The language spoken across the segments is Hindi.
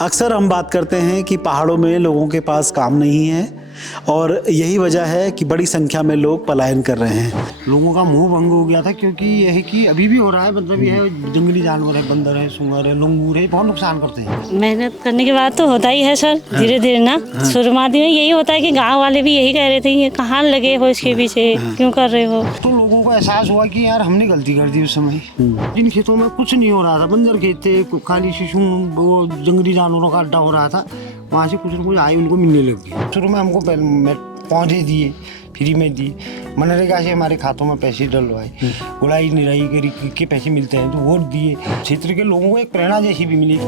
अक्सर हम बात करते हैं कि पहाड़ों में लोगों के पास काम नहीं है और यही वजह है कि बड़ी संख्या में लोग पलायन कर रहे हैं। लोगों का मुंह भंग हो गया था क्योंकि यह है कि अभी भी हो रहा है। मतलब ये है, जंगली जानवर है, बंदर है, सुअर है, लंगूर है, बहुत नुकसान करते हैं। मेहनत करने के बाद तो होता ही है सर, धीरे धीरे ना। शुरुआत में यही होता है कि गांव वाले भी यही कह रहे थे ये कहाँ लगे हो इसके पीछे, क्यों कर रहे हो। तो लोगों को एहसास हुआ कि यार हमने गलती कर दी उस समय। जिन खेतों में कुछ नहीं हो रहा था, बंजर खेत थे, खाली शिशु वो जंगली जानवरों का अड्डा हो रहा था, वहाँ से कुछ न कुछ आय उनको मिलने लग गई। शुरू में हमको पौधे दिए, फ्री में दिए, मनरेगा से हमारे खातों में पैसे डलवाए, गुलाई निराई के पैसे मिलते हैं तो वो दिए। क्षेत्र के लोगों को एक प्रेरणा जैसी भी मिली।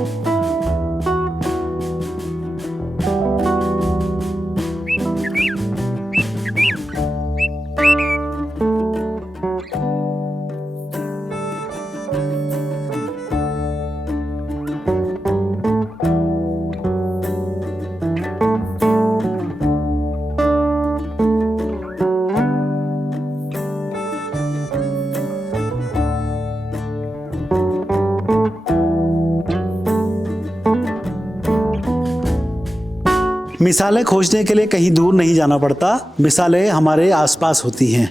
मिसालें खोजने के लिए कहीं दूर नहीं जाना पड़ता, मिसालें हमारे आसपास होती हैं।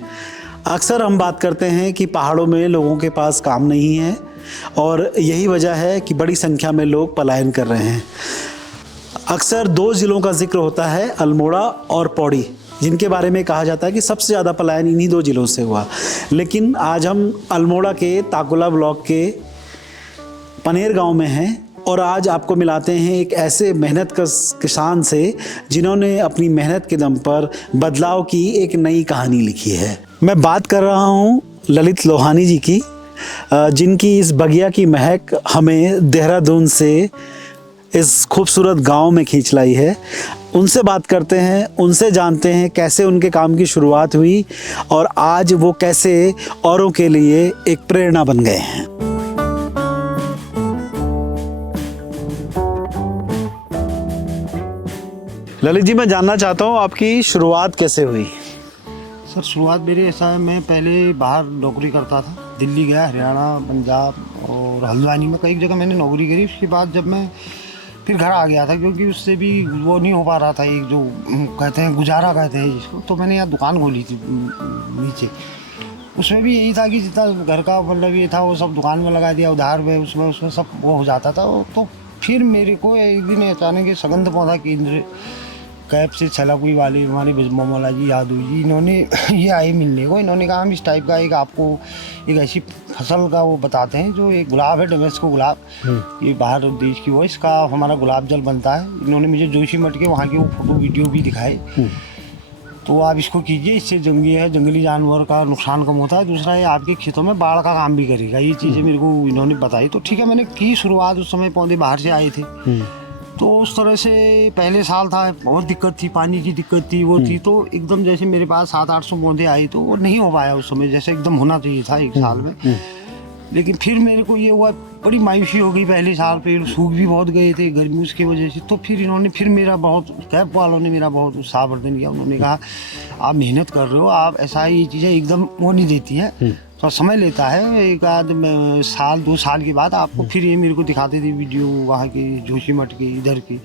अक्सर हम बात करते हैं कि पहाड़ों में लोगों के पास काम नहीं है और यही वजह है कि बड़ी संख्या में लोग पलायन कर रहे हैं। अक्सर दो ज़िलों का जिक्र होता है, अल्मोड़ा और पौड़ी, जिनके बारे में कहा जाता है कि सबसे ज़्यादा पलायन इन्हीं दो ज़िलों से हुआ। लेकिन आज हम अल्मोड़ा के ताकुला ब्लॉक के पनेर गांव में हैं और आज आपको मिलाते हैं एक ऐसे मेहनतकश किसान से जिन्होंने अपनी मेहनत के दम पर बदलाव की एक नई कहानी लिखी है। मैं बात कर रहा हूं ललित लोहानी जी की, जिनकी इस बगिया की महक हमें देहरादून से इस खूबसूरत गांव में खींच लाई है। उनसे बात करते हैं, उनसे जानते हैं कैसे उनके काम की शुरुआत हुई और आज वो कैसे औरों के लिए एक प्रेरणा बन गए हैं। ललित जी, मैं जानना चाहता हूँ आपकी शुरुआत कैसे हुई? सर शुरुआत मेरी ऐसा है, मैं पहले बाहर नौकरी करता था, दिल्ली गया, हरियाणा, पंजाब और हल्द्वानी में कई जगह मैंने नौकरी करी। उसके बाद जब मैं फिर घर आ गया था, क्योंकि उससे भी वो नहीं हो पा रहा था, एक जो कहते हैं गुजारा कहते हैं जिसको, तो मैंने यहाँ दुकान खोली थी नीचे। उसमें भी यही था कि जितना घर का मतलब ये था वो सब दुकान में लगा दिया, उधार में उसमें सब वो हो जाता था। तो फिर मेरे को एक दिन अचानक सगंध पौधा केंद्र कैब से छलाकुई वाली हमारी ममला जी, यादव जी, इन्होंने ये आए मिलने को। इन्होंने कहा हम इस टाइप का एक आपको एक ऐसी फसल का वो बताते हैं जो एक गुलाब है, डेमेस्को गुलाब, ये बाहर देश की वो, इसका हमारा गुलाब जल बनता है। इन्होंने मुझे जोशीमठ के वहाँ के वो फोटो वीडियो भी दिखाए, तो आप इसको कीजिए, इससे जंगली जानवर का नुकसान कम होता है, दूसरा ये आपके खेतों में बाढ़ का काम भी करेगा। ये चीज़ें मेरे को इन्होंने बताई, तो ठीक है मैंने की शुरुआत। उस समय पौधे बाहर से आए थे, तो उस तरह से पहले साल था, बहुत दिक्कत थी, पानी की दिक्कत थी, वो थी। तो एकदम जैसे मेरे पास 700-800 पौधे आए तो वो नहीं हो पाया उस समय जैसे एकदम होना चाहिए था एक साल में। लेकिन फिर मेरे को ये हुआ, बड़ी मायूसी हो गई। पहले साल पेड़ सूख भी बहुत गए थे गर्मी उसकी वजह से। तो फिर इन्होंने फिर मेरा बहुत, कैब वालों ने मेरा बहुत उत्साहवर्धन किया। उन्होंने कहा आप मेहनत कर रहे हो, आप ऐसा ये चीज़ें एकदम वो नहीं देती है, तो समय लेता है, एक आध साल 2 साल के बाद आपको फिर ये मेरे को दिखाते थे वीडियो वहाँ के जोशीमठ के, इधर के,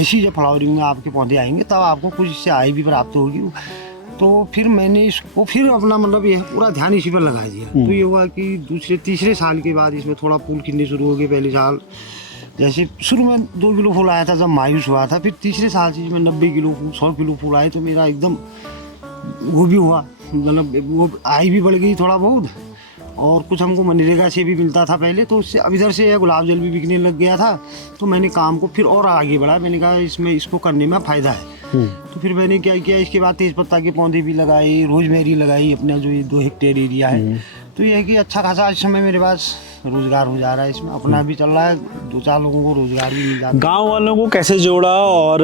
ऐसी जब फ्लावरिंग में आपके पौधे आएंगे तब आपको कुछ इससे आय भी प्राप्त होगी। तो फिर मैंने इसको फिर अपना मतलब ये पूरा ध्यान इसी पर लगा दिया। तो ये हुआ कि दूसरे तीसरे साल के बाद इसमें थोड़ा फूल खिलने शुरू हो गए। पहले साल जैसे शुरू में 2 किलो फूल आया था जब मायूस हुआ था, फिर तीसरे साल से इसमें 90 किलो फूल, 100 किलो फूल आए, तो मेरा एकदम वो भी हुआ, मतलब वो आय भी बढ़ गई थोड़ा बहुत। और कुछ हमको मनरेगा से भी मिलता था पहले, तो उससे अब इधर से गुलाब जल भी बिकने लग गया था। तो मैंने काम को फिर और आगे बढ़ा, मैंने कहा इसमें इसको करने में फ़ायदा है। तो फिर मैंने क्या किया, इसके बाद तेज़पत्ता के पौधे भी लगाए, रोजमेरी लगाई, अपना जो ये 2 हेक्टेयर एरिया है। तो ये है कि अच्छा खासा इस समय मेरे पास रोज़गार हो जा रहा है, इसमें अपना भी चल रहा है, 2-4 लोगों को रोज़गार भी मिल जाता है। गांव वालों को कैसे जोड़ा और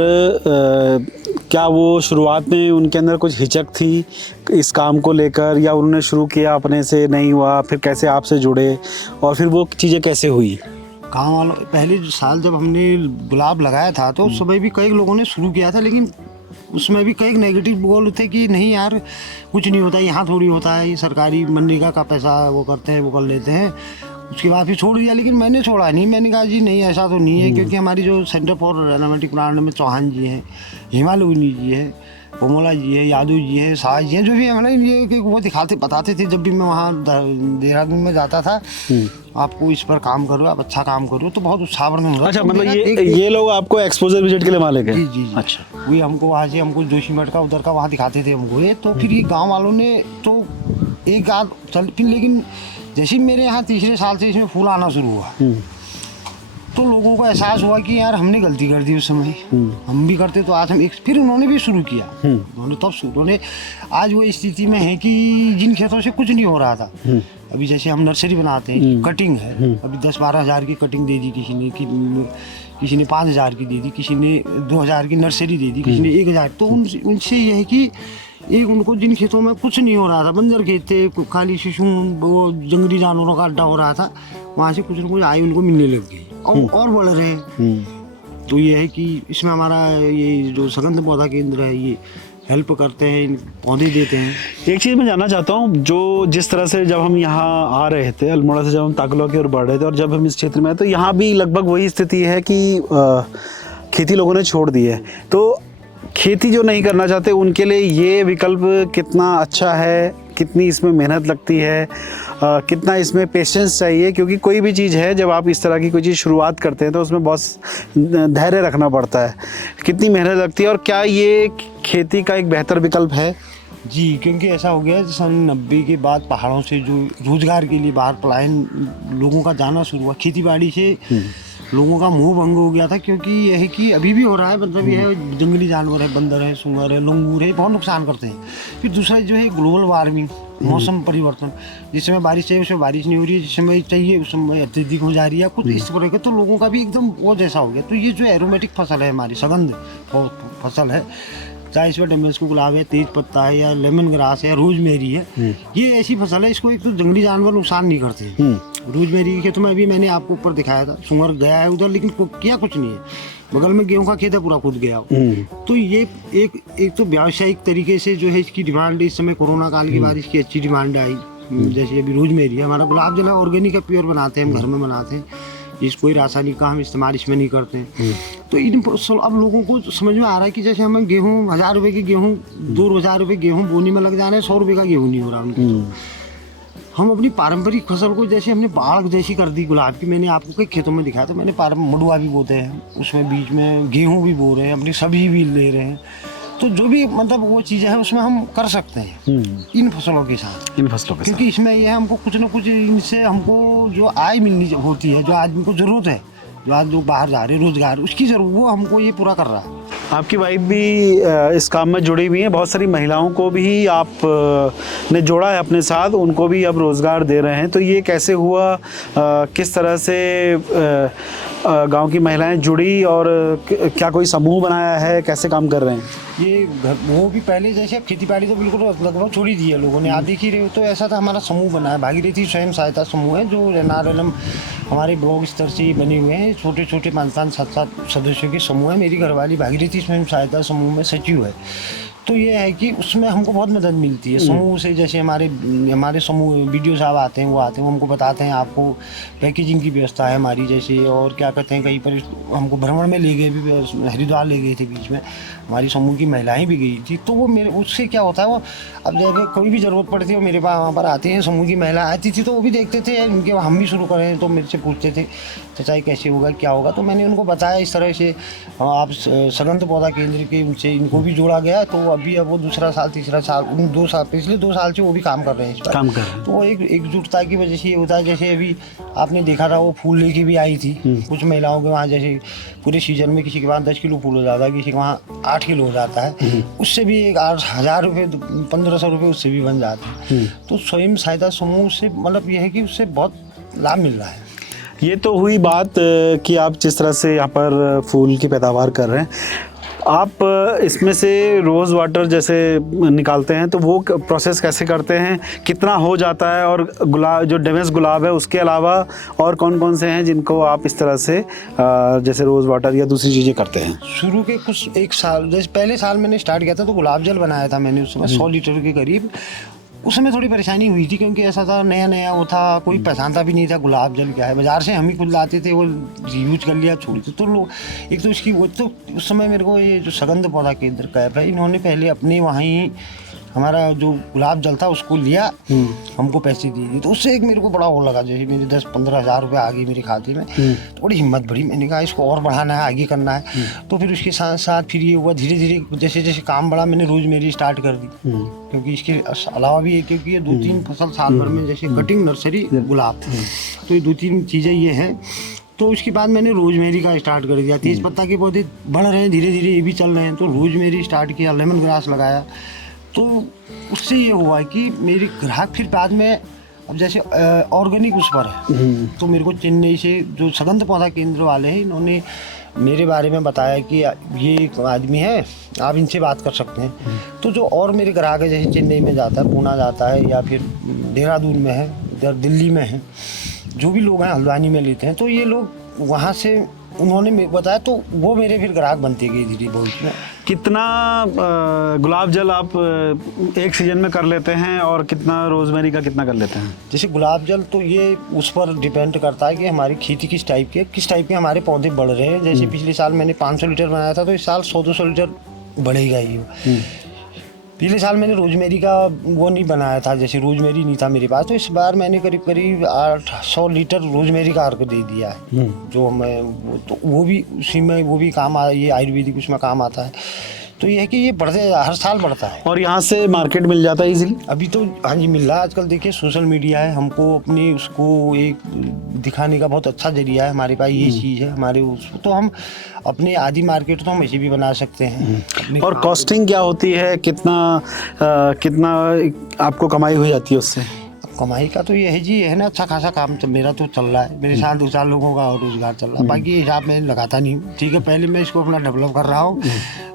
क्या वो शुरुआत में उनके अंदर कुछ हिचक थी इस काम को लेकर, या उन्होंने शुरू किया अपने से नहीं हुआ, फिर कैसे आपसे जुड़े और फिर वो चीज़ें कैसे हुई? गाँव वालों पहले साल जब हमने गुलाब लगाया था तो उस समय भी कई लोगों ने शुरू किया था, लेकिन उसमें भी कई नेगेटिव बोल थे कि नहीं यार कुछ नहीं होता, यहाँ थोड़ी होता है, ये सरकारी मनरेगा का पैसा वो करते हैं, वो कर लेते हैं, उसके बाद फिर छोड़ दिया, लेकिन मैंने छोड़ा नहीं। मैंने कहा जी नहीं, ऐसा तो नहीं है, क्योंकि हमारी जो सेंटर फॉर एरोमेटिक प्लांट में चौहान जी हैं, हिमालुनी जी है, कोमोला जी है, यादव जी है, साज जी है, जो भी है मतलब ये वो दिखाते बताते थे जब भी मैं वहाँ देहरादून में जाता था, आपको इस पर काम करो, आप अच्छा काम करो, तो बहुत उत्साहवर्धन हुआ। अच्छा, तो मतलब मेरा ये लोग आपको एक्सपोजर विजिट के लिए वहाँ ले गए? जी जी जी। अच्छा, वही हमको वहाँ से हमको जोशीमठ का उधर का वहाँ दिखाते थे हमको ये। तो फिर ये गांव वालों ने तो एक आध चल, फिर लेकिन जैसे ही मेरे यहाँ तीसरे साल से इसमें फूल आना शुरू हुआ, तो लोगों को एहसास हुआ कि यार हमने गलती कर दी उस समय, हम भी करते तो आज हम एक, फिर उन्होंने भी शुरू किया। उन्होंने तब उन्होंने आज वो स्थिति में है कि जिन खेतों से कुछ नहीं हो रहा था, अभी जैसे हम नर्सरी बनाते हैं, कटिंग है, अभी 10-12 हज़ार की कटिंग दे दी किसी ने, किसी ने 5,000 की दे दी, किसी ने 2,000 की नर्सरी दे दी, किसी ने 1,000। तो उनसे यह है कि एक उनको जिन खेतों में कुछ नहीं हो रहा था, बंजर खेत थे, खाली शिशु वो जंगली जानवरों का अड्डा हो रहा था, वहाँ से कुछ न कुछ आय उनको मिलने लग गई और बढ़ रहे हैं। तो ये है कि इसमें हमारा ये जो सगंध पौधा केंद्र है ये हेल्प करते हैं, पौधे देते हैं। एक चीज़ मैं जानना चाहता हूँ, जो जिस तरह से जब हम यहाँ आ रहे थे अल्मोड़ा से, जब हम ताकुला की ओर बढ़ रहे थे और जब हम इस क्षेत्र में आए, तो यहाँ भी लगभग वही स्थिति है कि खेती लोगों ने छोड़ दी है। तो खेती जो नहीं करना चाहते उनके लिए ये विकल्प कितना अच्छा है, कितनी इसमें मेहनत लगती है, कितना इसमें पेशेंस चाहिए, क्योंकि कोई भी चीज़ है जब आप इस तरह की कोई चीज़ शुरुआत करते हैं तो उसमें बहुत धैर्य रखना पड़ता है, कितनी मेहनत लगती है, और क्या ये खेती का एक बेहतर विकल्प है? जी, क्योंकि ऐसा हो गया सन 90 के बाद पहाड़ों से जो रोजगार के लिए बाहर पलायन लोगों का जाना शुरू हुआ, खेती बाड़ी से लोगों का मोह भंग हो गया था। क्योंकि यह है कि अभी भी हो रहा है, मतलब यह है जंगली जानवर है, बंदर है, सूअर है, लंगूर है, बहुत नुकसान करते हैं। फिर दूसरा जो है ग्लोबल वार्मिंग, मौसम परिवर्तन, जिस समय बारिश चाहिए उस समय बारिश नहीं हो रही है, जिस समय चाहिए उस समय अत्यधिक हो जा रही है, कुछ इस तरह के, तो लोगों का भी एकदम वो जैसा हो गया। तो ये जो एरोमेटिक फसल है हमारी, सगंध फसल है, चाहे इसमें डमेस्को गुलाब है, तेज पत्ता है, या लेमन ग्रास है, या रोजमेरी है, ये ऐसी फसल है, इसको एक तो जंगली जानवर नुकसान नहीं करते हैं। रोजमेरी के खेत में अभी मैंने आपको ऊपर दिखाया था, सुअर गया है उधर, लेकिन किया कुछ नहीं है, बगल में गेहूं का खेत है, पूरा खुद गया। तो ये एक तो व्यावसायिक तरीके से जो है इसकी डिमांड, इस समय कोरोना काल के बाद इसकी अच्छी डिमांड आई। जैसे अभी रोजमेरी है, हमारा गुलाब जल ऑर्गेनिक है, प्योर बनाते हैं हम, घर में बनाते हैं, इस कोई रासायनिक का हम इस्तेमाल इसमें नहीं करते हैं। तो इन अब लोगों को समझ में आ रहा है कि जैसे हमें गेहूँ 1,000 रुपये की गेहूँ, 2,000 रुपये गेहूँ बोनी में लग जाना है, 100 रुपये का गेहूँ नहीं हो रहा उनके। तो हम अपनी पारंपरिक फसल को जैसे हमने बाढ़ जैसी कर दी गुलाब की, मैंने आपको कई खेतों में दिखाया, तो मैंने मडुआ भी बोते हैं, उसमें बीच में गेहूँ भी बो रहे हैं, अपनी सब्जी भी ले रहे हैं। तो जो भी मतलब वो चीज़ें हैं उसमें हम कर सकते हैं इन फसलों के साथ, क्योंकि इसमें ये है हमको कुछ ना कुछ इनसे हमको जो आय मिलनी होती है, जो आदमी को ज़रूरत है, जो आज लोग बाहर जा रहे हैं रोजगार, उसकी जरूरत वो हमको ये पूरा कर रहा है। आपकी वाइफ भी इस काम में जुड़ी हुई है, बहुत सारी महिलाओं को भी आप ने जोड़ा है अपने साथ, उनको भी अब रोज़गार दे रहे हैं। तो ये कैसे हुआ, किस तरह से गांव की महिलाएं जुड़ी, और क्या कोई समूह बनाया है, कैसे काम कर रहे हैं? ये वो भी पहले जैसे खेती बाड़ी तो बिल्कुल लगभग छोड़ी दी है लोगों ने, आधी की रही, तो ऐसा था हमारा समूह बना है, भागीरथी स्वयं सहायता समूह है, जो NRLM हमारे ब्लॉक स्तर से बने हुए हैं, छोटे छोटे 5-5, 7-7 सदस्यों के समूह है। मेरी घरवाली भागीरथी स्वयं सहायता समूह में सचिव है। तो ये है कि उसमें हमको बहुत मदद मिलती है समूह से। जैसे हमारे समूह BDO साहब आते हैं, वो हमको बताते हैं आपको पैकेजिंग की व्यवस्था है हमारी, जैसे और क्या कहते हैं, कहीं पर हमको भ्रमण में ले गए भी, हरिद्वार ले गए थे बीच में, हमारी समूह की महिलाएं भी गई थी। तो वो मेरे उससे क्या होता है, वो अब जब कोई भी ज़रूरत पड़ती है वो मेरे पास वहाँ पर आते हैं, समूह की महिला आती थी तो वो भी देखते थे उनके, हम भी शुरू करें तो मेरे से पूछते थे चाचा कैसे होगा, क्या होगा। तो मैंने उनको बताया इस तरह से आप सगंध पौधा केंद्र के, उनसे इनको भी जोड़ा गया। तो अभी अब वो दूसरा साल तीसरा साल, उन 2 साल पिछले 2 साल से वो भी काम कर रहे हैं इस पर, काम कर रहे हैं। तो वो एकजुटता की वजह से ये होता है। जैसे अभी आपने देखा था वो फूल लेके भी आई थी कुछ महिलाओं के वहाँ, जैसे पूरे सीजन में किसी के वहाँ 10 किलो फूल हो जाता है, किसी के वहाँ 8 किलो हो जाता है, उससे भी 1,000 रुपये 1,500 रुपये उससे भी बन जाते हैं। तो स्वयं सहायता समूह से मतलब ये है कि उससे बहुत लाभ मिल रहा है। ये तो हुई बात कि आप जिस तरह से यहाँ पर फूल की पैदावार कर रहे हैं, आप इसमें से रोज़ वाटर जैसे निकालते हैं तो वो प्रोसेस कैसे करते हैं, कितना हो जाता है, और गुलाब जो डेमेस गुलाब है उसके अलावा और कौन कौन से हैं जिनको आप इस तरह से जैसे रोज़ वाटर या दूसरी चीज़ें करते हैं? शुरू के कुछ 1 साल, जैसे पहले साल मैंने स्टार्ट किया था तो गुलाब जल बनाया था मैंने, उस समय 100 लीटर के करीब। उस समय थोड़ी परेशानी हुई थी क्योंकि ऐसा था, नया नया वो था, कोई पहचानता भी नहीं था गुलाब जल क्या है। बाजार से हम ही खुद लाते थे, वो यूज कर लिया छोड़ दिया। तो लोग एक तो इसकी वो तो उस समय मेरे को ये जो सुगंध पौधा केंद्र कैंप है, इन्होंने पहले अपने वहाँ ही हमारा जो गुलाब जल था उसको लिया, हमको पैसे दिए थे। तो उससे एक मेरे को बड़ा वो लगा, जैसे मेरे 10-15 हज़ार रुपये आ गए मेरे खाते में, तो बड़ी हिम्मत बढ़ी। मैंने कहा इसको और बढ़ाना है, आगे करना है। तो फिर उसके साथ साथ फिर ये हुआ धीरे धीरे, जैसे जैसे काम बढ़ा मैंने रोज़मेरी स्टार्ट कर दी, क्योंकि इसके अलावा भी है, क्योंकि ये 2-3 फसल साल भर में, जैसे कटिंग, नर्सरी, गुलाब, तो ये 2-3 चीज़ें ये हैं। तो उसके बाद मैंने रोजमेरी का स्टार्ट कर दिया। तेज पत्ता के पौधे बढ़ रहे हैं धीरे धीरे, ये भी चल रहे हैं, तो रोजमेरी स्टार्ट किया, लेमन ग्रास लगाया। तो उससे ये हुआ कि मेरे ग्राहक फिर बाद में, अब जैसे ऑर्गेनिक उस पर है, तो मेरे को चेन्नई से जो सुगंध पौधा केंद्र वाले हैं, इन्होंने मेरे बारे में बताया कि ये एक आदमी है, आप इनसे बात कर सकते हैं। तो जो और मेरे ग्राहक है, जैसे चेन्नई में जाता है, पूना जाता है, या फिर देहरादून में है, इधर दिल्ली में है, जो भी लोग हैं हल्द्वानी में लेते हैं, तो ये लोग वहाँ से उन्होंने बताया, तो वो मेरे फिर ग्राहक बनते गए धीरे बहुत। कितना गुलाब जल आप एक सीजन में कर लेते हैं और कितना रोजमेरी का कितना कर लेते हैं? जैसे गुलाब जल तो ये उस पर डिपेंड करता है कि हमारी खेती किस टाइप की है, किस टाइप के हमारे पौधे बढ़ रहे हैं। जैसे पिछले साल मैंने 500 लीटर बनाया था, तो इस साल 100-200 लीटर बढ़ेगा ही। पिछले साल मैंने रोजमेरी का वो नहीं बनाया था, जैसे रोजमेरी नहीं था मेरे पास, तो इस बार मैंने करीब 800 लीटर रोजमेरी का अर्क दे दिया है, जो मैं तो वो भी उसी में वो भी काम ये आयुर्वेदिक उसमें काम आता है। तो ये है कि ये बढ़ते हर साल बढ़ता है। और यहाँ से मार्केट मिल जाता है इजीली? अभी तो हाँ जी मिल रहा है। आजकल देखिए सोशल मीडिया है, हमको अपनी उसको एक दिखाने का बहुत अच्छा जरिया है। हमारे पास ये चीज़ है हमारे उस, तो हम अपने आदि मार्केट तो हम ऐसे भी बना सकते हैं। और कॉस्टिंग क्या होती है, कितना आपको कमाई हो जाती है उससे? कमाई का तो ये है जी, है ना, अच्छा खासा काम मेरा तो चल रहा है, मेरे साथ 2-4 लोगों का और रोजगार चल रहा है। बाकी हिसाब मैं लगाता नहीं हूँ, ठीक है। पहले मैं इसको अपना डेवलप कर रहा हूँ,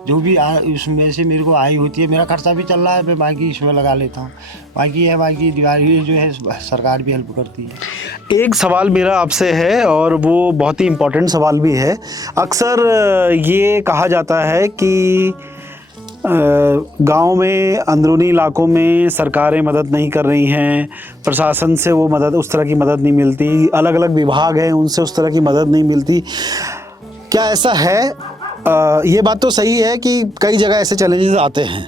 जो भी उसमें से मेरे को आई होती है, मेरा खर्चा भी चल रहा है, मैं बाकी इसमें लगा लेता हूँ। बाकी दिवाली जो है सरकार भी हेल्प करती है। एक सवाल मेरा आपसे है, और वो बहुत ही इम्पोर्टेंट सवाल भी है। अक्सर ये कहा जाता है कि गांव में, अंदरूनी इलाकों में सरकारें मदद नहीं कर रही हैं, प्रशासन से वो मदद, उस तरह की मदद नहीं मिलती, अलग अलग विभाग हैं उनसे उस तरह की मदद नहीं मिलती। क्या ऐसा है? ये बात तो सही है कि कई जगह ऐसे चैलेंजेस आते हैं,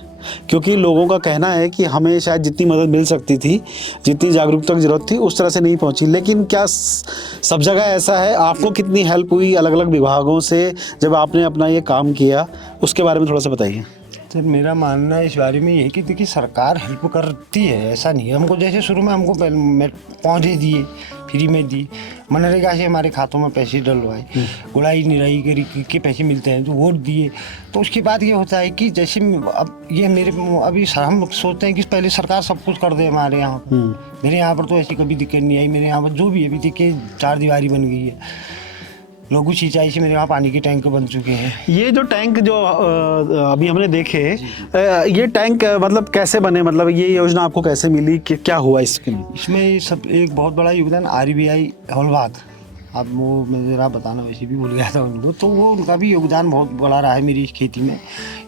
क्योंकि लोगों का कहना है कि हमें शायद जितनी मदद मिल सकती थी, जितनी जागरूकता की ज़रूरत थी, उस तरह से नहीं पहुंची। लेकिन क्या सब जगह ऐसा है? आपको कितनी हेल्प हुई अलग अलग विभागों से जब आपने अपना ये काम किया, उसके बारे में थोड़ा सा बताइए। सर मेरा मानना है इस बारे में ये है कि देखिए सरकार हेल्प करती है, ऐसा नहीं है। हमको जैसे शुरू में हमको पौधे दिए, फ्री में दिए, मनरेगा से हमारे खातों में पैसे डलवाए, गुड़ाई निराई के पैसे मिलते हैं, जो वोट दिए। तो उसके बाद ये होता है कि जैसे अब ये मेरे अभी हम सोचते हैं कि पहले सरकार सब कुछ कर दे हमारे यहाँ। मेरे यहाँ पर तो ऐसी कभी दिक्कत नहीं आई। मेरे यहाँ पर जो भी अभी देखिए 4 दीवारी बन गई है, लघु सिंचाई से मेरे यहाँ पानी के टैंक बन चुके हैं। ये जो टैंक जो अभी हमने देखे, ये टैंक मतलब कैसे बने, मतलब ये योजना आपको कैसे मिली, क्या हुआ इसमें सब एक बहुत बड़ा योगदान RBI हौलबाग, अब वो मैं ज़रा बताना वैसे भी भूल गया था उनको, तो वो उनका भी योगदान बहुत बड़ा रहा है मेरी इस खेती में,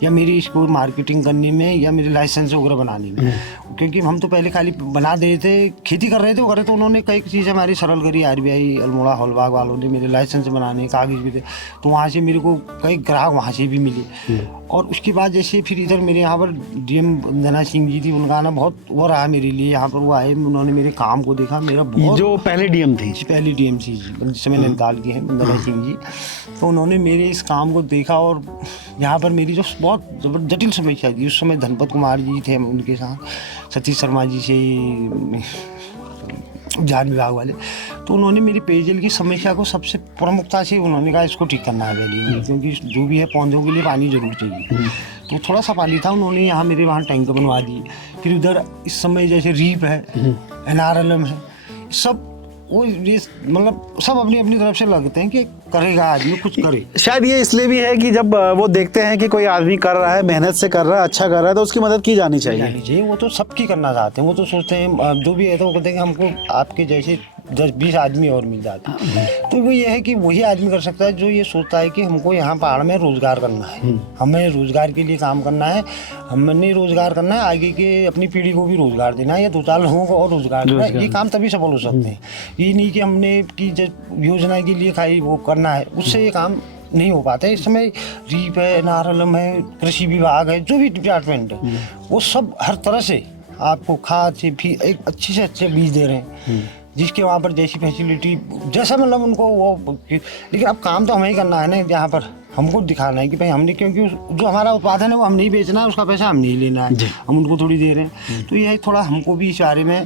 या मेरी इसको मार्केटिंग करने में, या मेरे लाइसेंस वगैरह बनाने में। क्योंकि हम तो पहले खाली बना दे थे, खेती कर रहे थे वगैरह, तो उन्होंने कई चीज़ें हमारी सरल करी। RBI अल्मोड़ा हौलबाग वालों ने मेरे लाइसेंस बनाने, कागज़ भी थे, तो वहाँ से मेरे को कई ग्राहक वहाँ से भी मिले। और उसके बाद जैसे फिर इधर मेरे यहाँ पर DM वंदना सिंह जी थी, उनका आना बहुत वो रहा मेरे लिए। यहाँ पर वो आए, उन्होंने मेरे काम को देखा, मेरा बहुत, जो पहले DM थी, पहली DMC जी जिस समय नैनीताल की है, वंदना सिंह जी, तो उन्होंने मेरे इस काम को देखा। और यहाँ पर मेरी जो बहुत जटिल समस्या थी, उस समय धनपत कुमार जी थे उनके साथ, सतीश शर्मा जी से उद्यान विभाग वाले, तो उन्होंने मेरी पेयजल की समस्या को सबसे प्रमुखता से उन्होंने कहा इसको ठीक करना है पहले, क्योंकि जो भी है पौधों के लिए पानी जरूर चाहिए। तो थोड़ा सा पानी था, उन्होंने यहाँ मेरे वहाँ टैंक बनवा दिए। फिर उधर इस समय जैसे रीप है, NRLM है, सब वो ये मतलब सब अपनी अपनी तरफ से लगते हैं कि करेगा आदमी, कुछ करे। शायद ये इसलिए भी है कि जब वो देखते हैं कि कोई आदमी कर रहा है, मेहनत से कर रहा है, अच्छा कर रहा है, तो उसकी मदद की जानी चाहिए। वो तो सबकी करना चाहते हैं, वो तो सोचते हैं जो भी है तो वो कहते हैं कि हमको आपके जैसे 10-20 आदमी और मिल जाते हैं। तो वो ये है कि वही आदमी कर सकता है जो ये सोचता है कि हमको यहाँ पहाड़ में रोज़गार करना है, हमें रोज़गार के लिए काम करना है, हमने रोज़गार करना है, आगे के अपनी पीढ़ी को भी रोज़गार देना है या 2-4 लोगों को और रोज़गार देना है। ये काम तभी सफल हो सकते हैं। ये नहीं कि हमने की योजना के लिए खाली वो करना है, उससे ये काम नहीं हो पाता है। इस समय रीप है, NRLM है, कृषि विभाग है, जो भी डिपार्टमेंट है वो सब हर तरह से आपको खाद से भी एक अच्छे से अच्छे बीज दे रहे हैं, जिसके वहाँ पर जैसी फैसिलिटी जैसा मतलब उनको वो। लेकिन अब काम तो हमें ही करना है ना, यहाँ पर हमको दिखाना है कि भाई हमने, क्योंकि जो हमारा उत्पादन है वो हम नहीं बेचना है, उसका पैसा हम नहीं लेना है, हम उनको थोड़ी दे रहे हैं। तो यह थोड़ा हमको भी इस बारे में,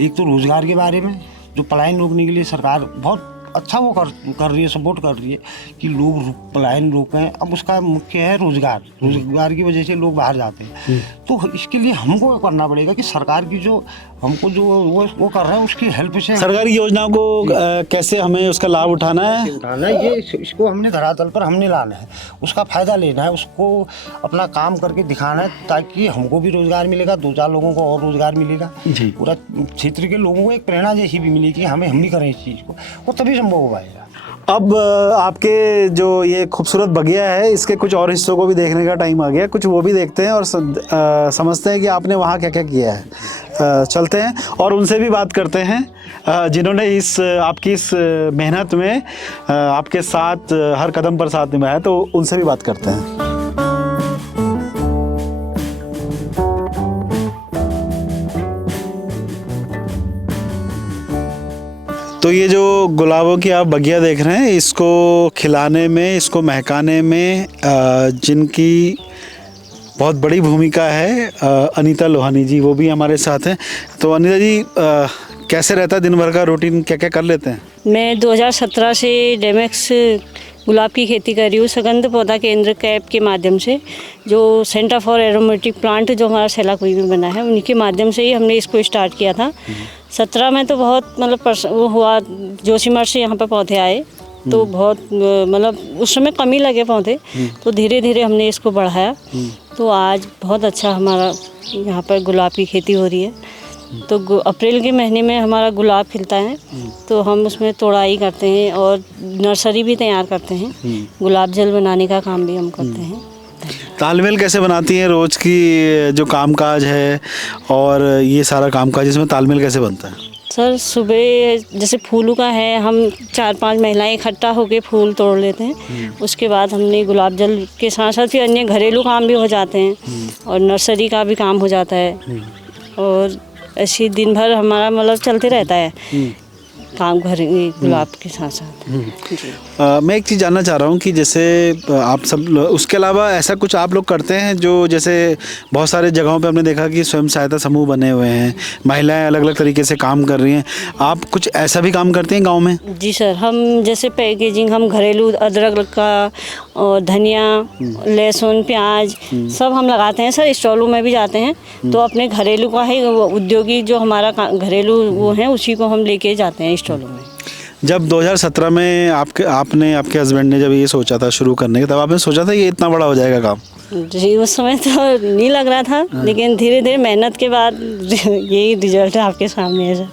एक तो रोज़गार के बारे में जो पलायन रोकने के लिए सरकार बहुत अच्छा वो कर रही है, सपोर्ट कर रही है कि लोग पलायन रोकें। अब उसका मुख्य है रोज़गार की वजह से लोग बाहर जाते हैं। तो इसके लिए हमको करना पड़ेगा कि सरकार की जो हमको जो वो कर रहा है उसकी हेल्प से, सरकारी योजनाओं को कैसे हमें उसका लाभ उठाना है, ये इसको हमने धरातल पर हमने लाना है, उसका फ़ायदा लेना है, उसको अपना काम करके दिखाना है, ताकि हमको भी रोज़गार मिलेगा, 2-4 लोगों को और रोज़गार मिलेगा, पूरा क्षेत्र के लोगों को एक प्रेरणा जैसी भी मिलेगी, हम भी करें इस चीज़ को, वो तभी संभव हो पाएगा। अब आपके जो ये खूबसूरत बगिया है, इसके कुछ और हिस्सों को भी देखने का टाइम आ गया, कुछ वो भी देखते हैं और समझते हैं कि आपने वहाँ क्या क्या किया है। चलते हैं और उनसे भी बात करते हैं जिन्होंने आपकी इस मेहनत में आपके साथ हर कदम पर साथ निभाया, तो उनसे भी बात करते हैं। तो ये जो गुलाबों की आप बगिया देख रहे हैं, इसको खिलाने में, इसको महकाने में जिनकी बहुत बड़ी भूमिका है, अनीता लोहानी जी, वो भी हमारे साथ हैं। तो अनीता जी, कैसे रहता है दिन भर का रूटीन, क्या क्या कर लेते हैं? मैं 2017 से डेमेक्स गुलाब की खेती कर रही हूँ, सुगंध पौधा केंद्र कैप के माध्यम से, जो सेंटर फॉर एरोमेटिक प्लांट जो हमारा सेलाकुई में बना है, उन्हीं के माध्यम से ही हमने इसको स्टार्ट किया था। 17 में तो बहुत मतलब वो हुआ, जोशीमठ से यहाँ पर पौधे आए, तो बहुत मतलब उस समय कमी लगे पौधे, तो धीरे धीरे हमने इसको बढ़ाया, तो आज बहुत अच्छा हमारा यहाँ पर गुलाब की खेती हो रही है। तो अप्रैल के महीने में हमारा गुलाब खिलता है, तो हम उसमें तोड़ाई करते हैं और नर्सरी भी तैयार करते हैं, गुलाब जल बनाने का काम भी हम करते हैं। तालमेल कैसे बनाती हैं रोज़ की जो कामकाज है और ये सारा कामकाज, इसमें तालमेल कैसे बनता है? सर, सुबह जैसे फूलों का है, हम 4-5 महिलाएं इकट्ठा होकर फूल तोड़ लेते हैं, उसके बाद हमने गुलाब जल के साथ साथ फिर अन्य घरेलू काम भी हो जाते हैं और नर्सरी का भी काम हो जाता है, और ऐसे दिन भर हमारा मतलब चलते रहता है काम घरेलू गुलाब के साथ साथ। मैं एक चीज़ जानना चाह रहा हूँ कि जैसे आप सब उसके अलावा ऐसा कुछ आप लोग करते हैं जो, जैसे बहुत सारे जगहों पे हमने देखा कि स्वयं सहायता समूह बने हुए हैं, महिलाएं अलग अलग तरीके से काम कर रही हैं, आप कुछ ऐसा भी काम करते हैं गांव में? जी सर, हम जैसे पैकेजिंग, हम घरेलू अदरक का और धनिया, लहसुन, प्याज सब हम लगाते हैं सर, स्टॉलों में भी जाते हैं, तो अपने घरेलू का है उद्योगी जो हमारा घरेलू वो है, उसी को हम लेके जाते हैं स्टॉलों में। जब 2017 में आपके हस्बैंड ने जब ये सोचा था शुरू करने का, तब आपने सोचा था ये इतना बड़ा हो जाएगा काम? जी, उस समय तो नहीं लग रहा था, लेकिन धीरे धीरे मेहनत के बाद यही रिजल्ट आपके सामने है सर।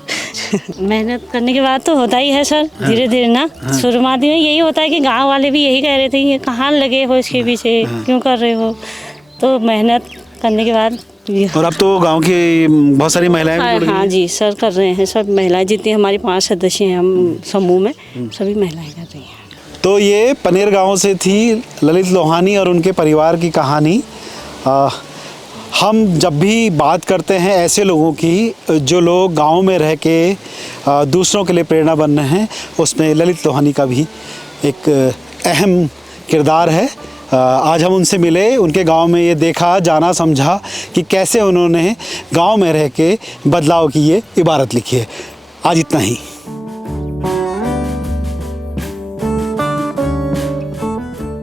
मेहनत करने के बाद तो होता ही है सर, धीरे धीरे ना। शुरुआत में यही होता है कि गांव वाले भी यही कह रहे थे, ये कहाँ लगे हो इसके पीछे, क्यों कर रहे हो, तो मेहनत करने के बाद। और अब तो गांव की बहुत सारी महिलाएं भी जुड़ गई हैं। हाँ जी सर, कर रहे हैं सब महिलाएं, जितनी हमारी 5 सदस्य हैं हम समूह में, सभी महिलाएं कर रही हैं। तो ये पनेर गांव से थी ललित लोहानी और उनके परिवार की कहानी। हम जब भी बात करते हैं ऐसे लोगों की जो लोग गांव में रह के दूसरों के लिए प्रेरणा बन रहे हैं, उसमें ललित लोहानी का भी एक अहम किरदार है। आज हम उनसे मिले, उनके गांव में ये देखा, जाना, समझा कि कैसे उन्होंने गांव में रह के बदलाव की ये इबारत लिखी है। आज इतना ही।